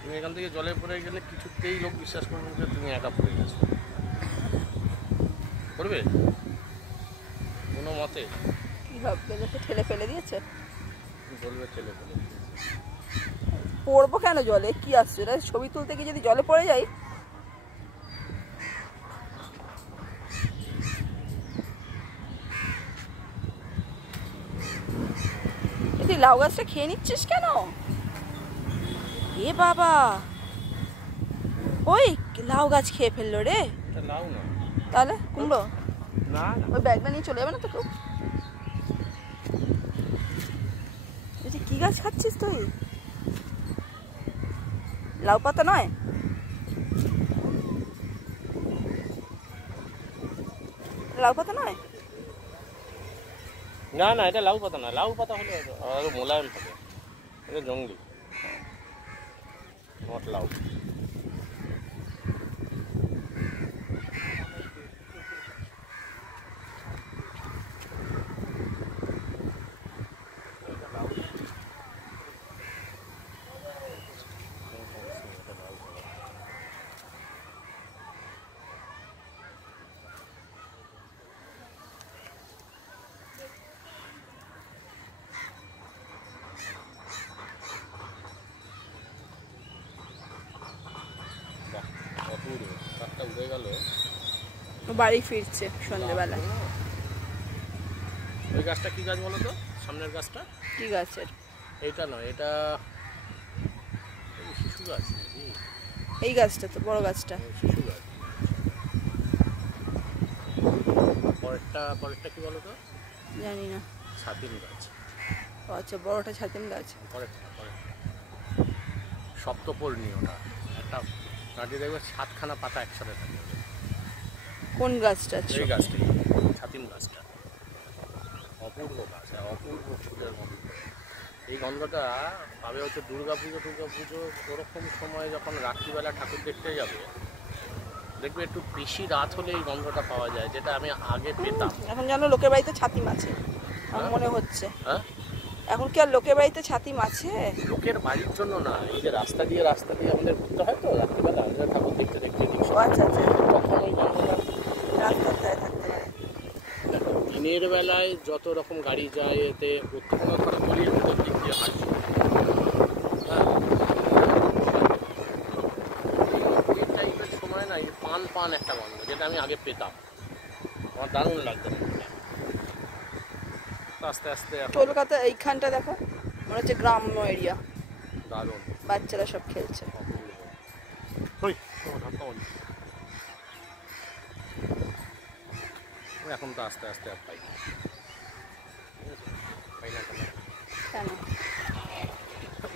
তুমি এখান থেকে জলে পড়ে গেলে কিছুতেই লোক বিশ্বাস করবে যে তুমি একা পড়ে গেছো। করবে কোনো মতে? কি ভাববে যে ঠেলে ফেলে দিয়েছে? বলবে ঠেলে ফেলে। পড়বো কেন জলে? কি আসছে? ছবি তুলতে গিয়ে যদি জলে পড়ে যাই? তুই লাউ গাছটা খেয়ে নিচ্ছিস কেন? এ বাবা, ওই লাউ গাছ খেয়ে ফেললো রে। লাউ না তাহলে কুমড়ো? না ওই ব্যাগটা নিয়ে চলে যাবে না তো কেউ? কি গাছ খাচ্ছিস তুই? লাউ পাতা নয়? লাউ পাতা নয়? না না, এটা লাউ পাতা না। লাউ পাতা হলে আরো মোলায়েম থাকে। এটা জঙ্গলি, নট লাউ। উড়ে গেল, বাড়ি ফিরছে সন্ধ্যেবেলা। ওই গাছটা কি গাছ বলো তো? সামনের গাছটা কি গাছের? এইটা নয়, এটা শিশু গাছ। এই গাছটা তো বড় গাছটা। শিশু গাছ। পরেরটা কি বলো তো? জানি না। ছাতিম গাছ। ও আচ্ছা, বড়টা ছাতিম গাছ। পরেরটা সপ্তপর্ণী। ওটা একটা গাছে দেখবে 7খানা পাতা একসাথে থাকে। কোন গাছটা? এই গাছটাই, ছাতিম গাছটা। অপূর্ব গাছ, অপূর্ব ফুলের গন্ধ। এই গন্ধটা পাবে হচ্ছে দুর্গা পুজো ওরকম সময় যখন রাত্রিবেলা ঠাকুর দেখতে যাবে, দেখবে একটু বেশি রাত হলে এই গন্ধটা পাওয়া যায়, যেটা আমি আগে পেতাম। এখন জানো লোকের বাড়িতে ছাতিম আছে আমার মনে হচ্ছে। হ্যাঁ, এখন কি আর লোকের বাড়িতে ছাতিম আছে? লোকের বাড়ির জন্য না, এই যে রাস্তা দিয়ে আমাদের ঘুরতে হয় তো রাত্রিবেলা, ঠাকুর দেখতে আচ্ছা আচ্ছা, তখন ওই গন্ধটা রাস্তায় থাকতে পারে। দিনের বেলায় যত রকম গাড়ি যায়, এতে প্রত্যেকটা করে গলির ভিতর দিক দিয়ে হাঁটছে। হ্যাঁ, এই টাইপের সময় না এই পান একটা গন্ধ, যেটা আমি আগে পেতাম, আমার দারুণ লাগতো। আস্তে আস্তে কলকাতা এইখানটা দেখো, মনে হচ্ছে গ্রাম্য এরিয়া। দারুণ, বাচ্চারা সব খেলছে। এখন তো আস্তে আস্তে আর পাই না। কেন?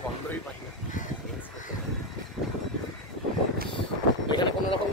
বন্ধই পাই না। এখানে কোনো রকম